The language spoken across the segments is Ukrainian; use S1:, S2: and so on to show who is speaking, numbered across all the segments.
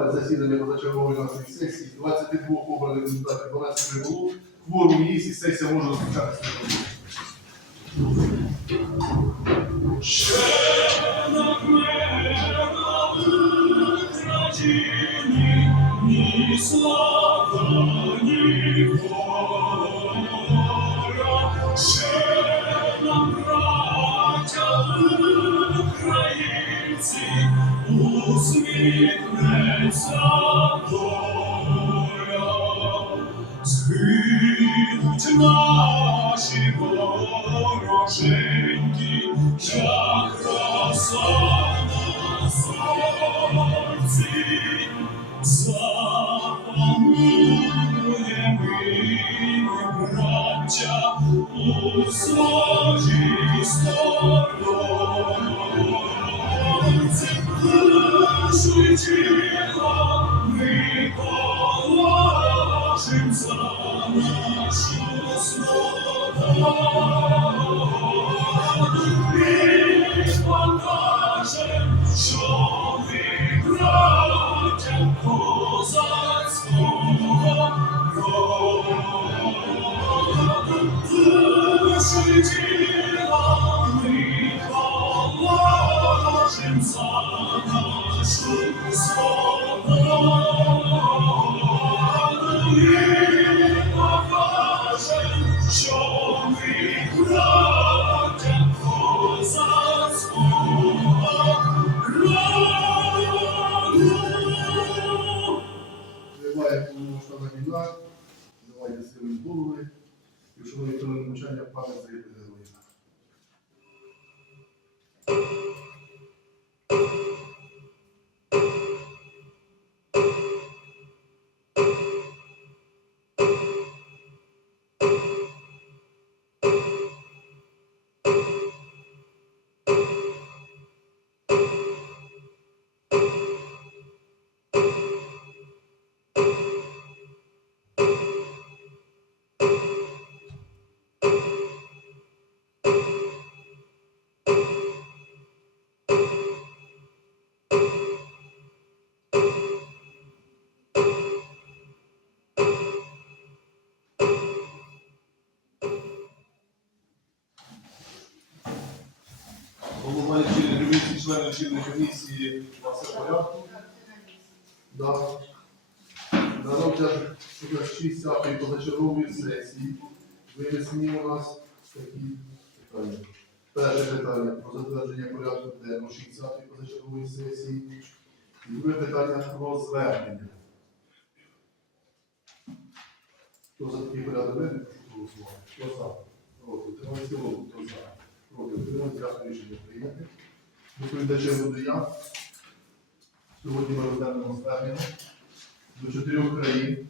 S1: 60 засідання позачергової нашої сесії, 22 обраних депутатів, 12 не було. Кворум є, і сесія може розпочатися.
S2: Згинуть наші вороженьки, як роса на сонці. Запанує ми, браття. Душу й положим за нашу свободу.
S1: Члени лічильної комісії, у вас все в порядку? Да. На розгляд 60-ї позачергової сесії винесені у нас такі питання. Перше питання про затвердження порядку денного 60-ї позачергової сесії. І друге питання про звернення. Хто за такий порядок денний, прошу. Хто за? Проти. Утримався цілому. Хто за? Проти. Утримався. Дякую, рішення прийняти. Доповідачем буду. Сьогодні ми розглянемо звернення до чотирьох країн.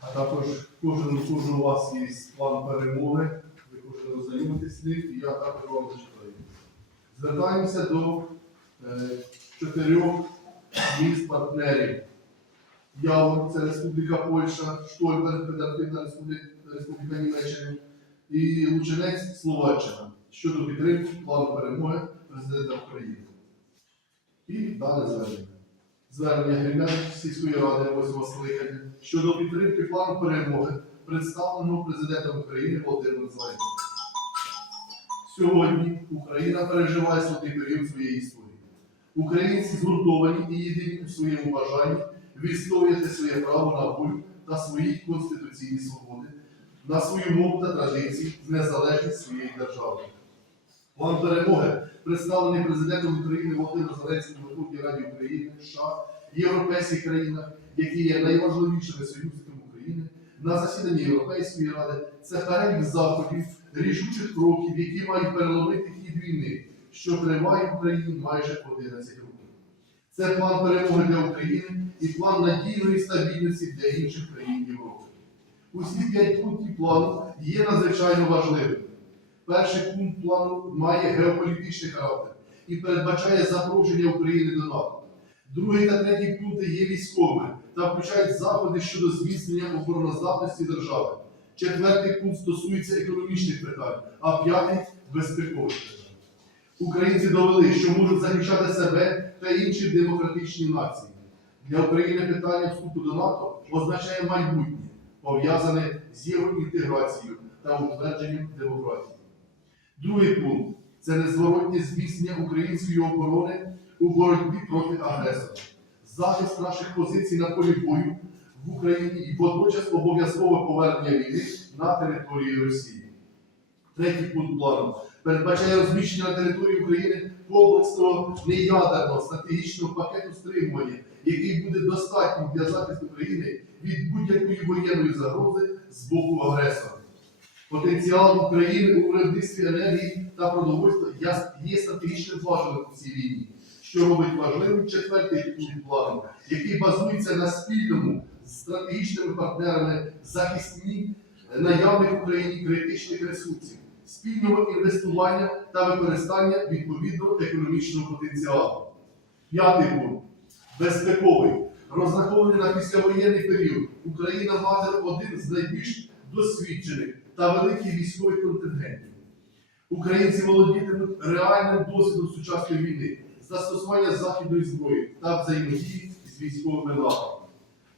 S1: А також кожен, кожен у вас є план перемоги, ви кожен ознайомитесь з ним, і я також вам зачитаю. Звертаємося до е, чотирьох міст-партнерів. Явор, це Республіка Польща, Штольберг, Федеративна Республіка, Німеччина і Лучинець Словаччина щодо підтримки плану перемоги президента України. І дане звернення. Звернення Гринят сільської ради 8 скликання щодо підтримки плану перемоги, представленого президентом України Володимиром Зеленським. Сьогодні Україна переживає складний період своєї історії. Українці згуртовані і єдині у своєму бажанні відстояти своє право на волю та свої конституційні свободи, на свою мову та традиції в незалежність своєї держави. План перемоги, представлений президентом України Володимиром Зеленським у Верховній Раді України, США, європейських країнах, які є найважливішими союзниками України, на засіданні Європейської ради, це перелік заходів, рішучих кроків, які мають переломити хід війни, що триває в Україні майже 11 років. Це план перемоги для України і план надійної стабільності для інших країн Європи. Усі п'ять пунктів плану є надзвичайно важливими. Перший пункт плану має геополітичний характер і передбачає запрошення України до НАТО. Другий та третій пункти є військовими та включають заходи щодо зміцнення обороноздатності держави. Четвертий пункт стосується економічних питань, а п'ятий безпекових. Українці довели, що можуть захищати себе та інші демократичні нації. Для України питання вступу до НАТО означає майбутнє, пов'язане з євроінтеграцією та утвердженням демократії. Другий пункт це незворотнє зміцнення української оборони у боротьбі проти агресора, захист наших позицій на полі бою в Україні і водночас обов'язкове повернення війни на територію Росії. Третій пункт плану передбачає розміщення на території України комплексного неядерного стратегічного пакету стримування, який буде достатнім для захисту країни від будь-якої воєнної загрози з боку агресора. Потенціал України у виробництві енергії та продовольства є стратегічним важливим у цій війні, що робить важливим четвертий пункт плану, який базується на спільному з стратегічними партнерами захисні наявних в Україні критичних ресурсів, спільного інвестування та використання відповідного економічного потенціалу. П'ятий пункт безпековий. Розрахований на післявоєнний період, Україна матиме один з найбільш досвідчених та великих військових контингентів. Українці володітимуть реальним досвідом сучасної війни, застосування західної зброї та взаємодії з військовими лавами.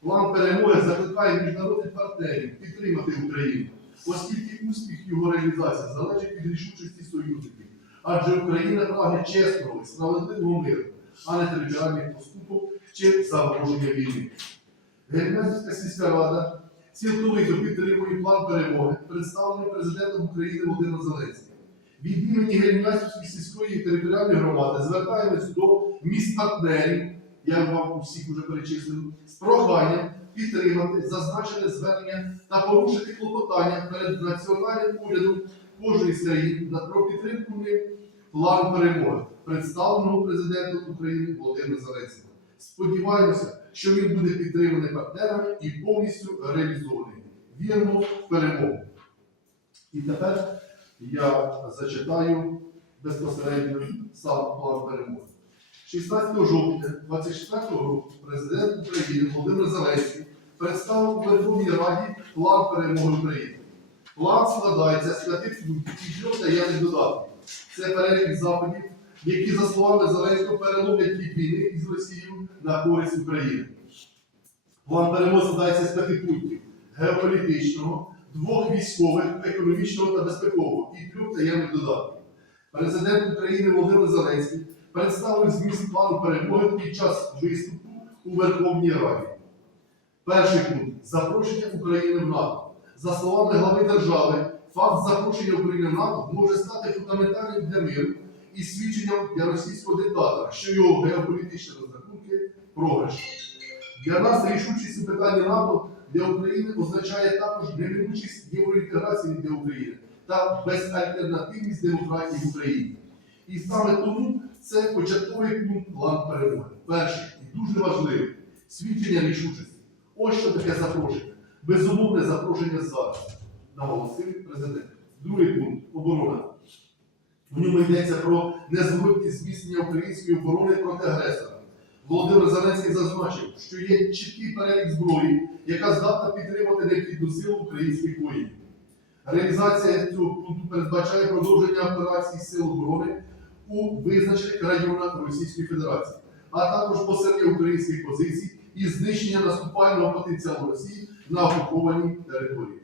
S1: План перемоги закликає міжнародних партнерів підтримати Україну, оскільки успіх його реалізації залежить від рішучості союзників, адже Україна прагне чесного справедливого миру, а не територіальних поступок чи загроження війни. Гельмезівська сільська рада цілковито підтримує план перемоги, представлений президентом України Володимиром Зеленським. Від імені Гельмезівської сільської територіальної громади звертаємось до міст партнерів, я вам усіх уже перечислив, з проханням підтримати зазначене звернення та порушити клопотання перед національним урядом кожної з про підтримку ним плану перемоги, представленого президентом України Володимиром Зеленським. Сподіваємося, що він буде підтриманий партнерами і повністю реалізований. Віримо в перемогу. І тепер я зачитаю безпосередньо сам план перемоги. 16 жовтня 24 року президент України Володимир Зеленський представив у Верховній Раді план перемоги України. План складається з п'яти пунктів і трьох таємних додатків. Це перелік заходів, які, за словами Зеленського, переломлять хід війни із Росією на користь України. План перемоги складається з п'яти пунктів геополітичного, двох військових, економічного та безпекового і трьох таємних додатків. Президент України Володимир Зеленський представив зміст плану перемоги під час виступу у Верховній Раді. Перший пункт запрошення України в НАТО. За словами глави держави, факт запрошення України в НАТО може стати фундаментальним для миру і свідченням для російського диктатора, що його геополітичні розрахунки програшні. Для нас рішучість у питанні НАТО для України означає також неминучість євроінтеграції для України та безальтернативність демократії в Україні. І саме тому це початковий пункт план перемоги. Перший і дуже важливий свідчення рішучості. Ось що таке запрошення. Безумовне запрошення зараз, наголосив президент. Другий пункт оборона. В ньому йдеться про незворотні зміцнення української оборони проти агресора. Володимир Зеленський зазначив, що є чіткий перелік зброї, яка здатна підтримати необхідну силу українських воїнів. Реалізація цього пункту передбачає продовження операцій Сил оборони у визначених районах Російської Федерації, а також посилення українських позицій і знищення наступального потенціалу Росії на окупованій території.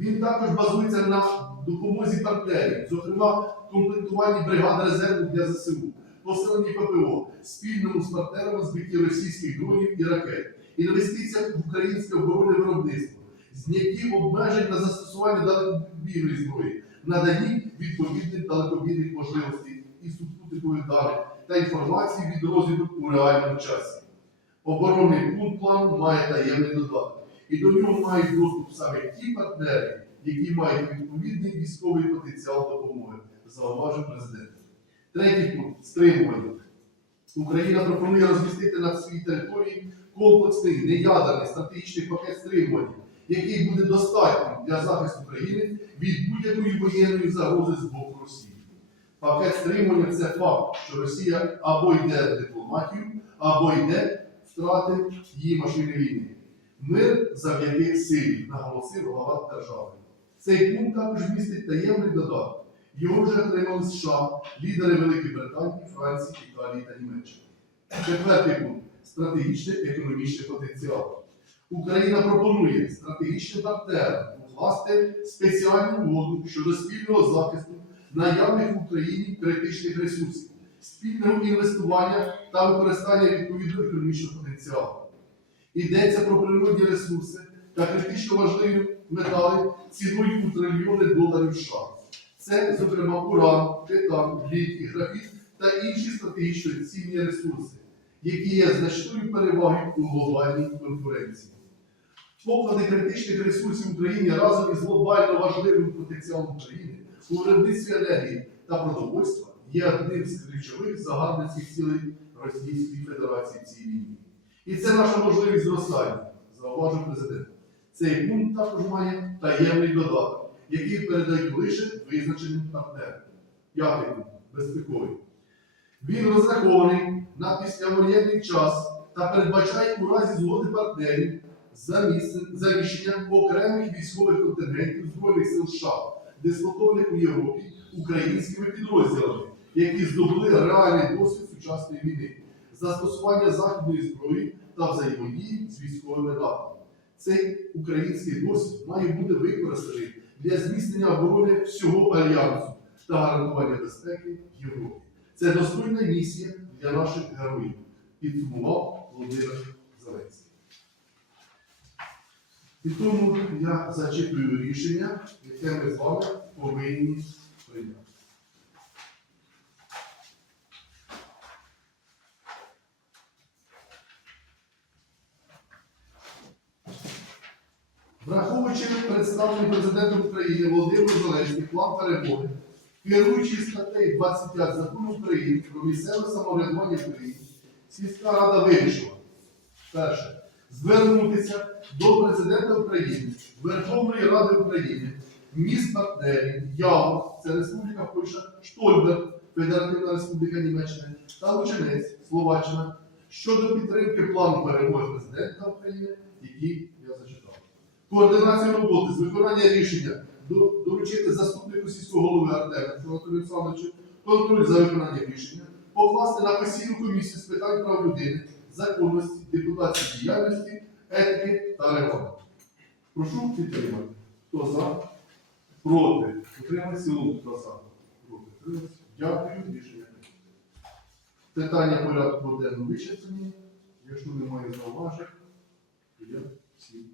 S1: Він також базується на допомозі партнерів, зокрема комплектуванні бригад резерву для ЗСУ, посиленні ППО, спільному з партнерами збитті російських дронів і ракет, інвестиціях в українське оборонне виробництво, знятті обмежень на застосування далекобійної зброї, наданні відповідних далекобійних можливостей і супутникових даних та інформації від розвідок у реальному часі. Оборонний пункт плану має таємний додаток, і до нього мають доступ саме ті партнери, які мають відповідний військовий потенціал допомоги, зауважив президент. Третій пункт стримування. Україна пропонує розмістити на своїй території комплексний неядерний стратегічний пакет стримування, який буде достатнім для захисту країни від будь-якої воєнної загрози з боку Росії. Пакет стримування це факт, що Росія або йде в дипломатію, або йде втрати її машини війни. Мир завдяки силі, наголосив голова держави. Цей пункт також містить таємний додаток. Його вже отримали США, лідери Великої Британії, Франції, Італії та Німеччини. Четвертий пункт стратегічний економічний потенціал. Україна пропонує стратегічним партнерам укласти спеціальну угоду щодо спільного захисту наявних в Україні критичних ресурсів, спільного інвестування та використання відповідного економічного потенціалу. Йдеться про природні ресурси та критично важливі метали ціною у трильйони доларів США. Це, зокрема, уран, титан, літій, графіт та інші стратегічно цінні ресурси, які є значною перевагою у глобальній конкуренції. Поклади критичних ресурсів в Україні разом із глобально важливим потенціалом України у виробництві енергії та продовольства є одним з ключових загарбницьких цілей Російської Федерації цій війні. І це наша можливість зростання, зауважив президент. Цей пункт також має таємний додаток, який передають лише визначеним партнерам. П'ятий пункт безпековий. Він розрахований на післявоєнний час та передбачає у разі згоди партнерів заміщення окремих військових контингентів Збройних сил США, дислокованих у Європі українськими підрозділами, які здобули реальний досвід сучасної війни, застосування західної зброї та взаємодії з військовими НАТО. Цей український досвід має бути використаний для зміцнення оборони всього альянсу та гарантування безпеки в Європі. Це достойна місія для наших героїв, підсумував Володимир Зеленський. І тому я зачитую рішення, яке ми з вами повинні прийняти. Враховуючи представлений президентом України Володимир Зеленський план перемоги, керуючи статтею 25 закону України про місцеве самоврядування в Україні, сільська рада вирішила перше звернутися до президента України, Верховної Ради України, міст партнерів, Явор, це Республіка Польща, Штольберг, Федеративна Республіка Німеччина та Лучинець, Словаччина щодо підтримки плану перемоги президента України, який. Координацію роботи з виконання рішення доручити заступнику сільського голови Артема Олександровичу контроль за виконанням рішення, покласти на постійну комісію з питань прав людини, законності, депутатської діяльності, етики та регламенту. Прошу підтримати. Хто за? Проти. Утримати цілу. Хто за? Проти. Дякую. Рішення. Питання порядку денного вичерпані. Якщо немає зауважень, то я всім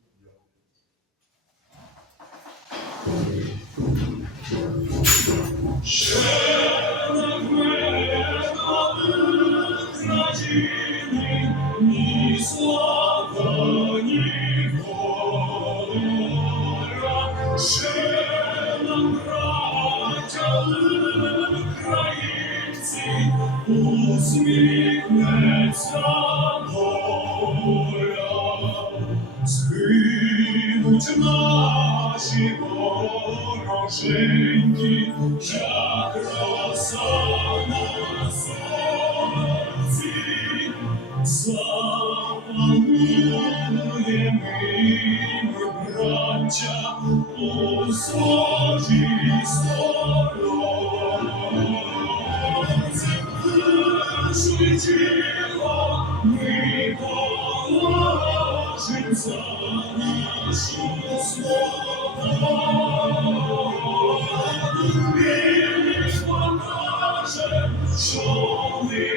S2: усміхнеться доля. Згинуть наші вороженьки, як у тіло ми положим за нашу. І покажем, що ми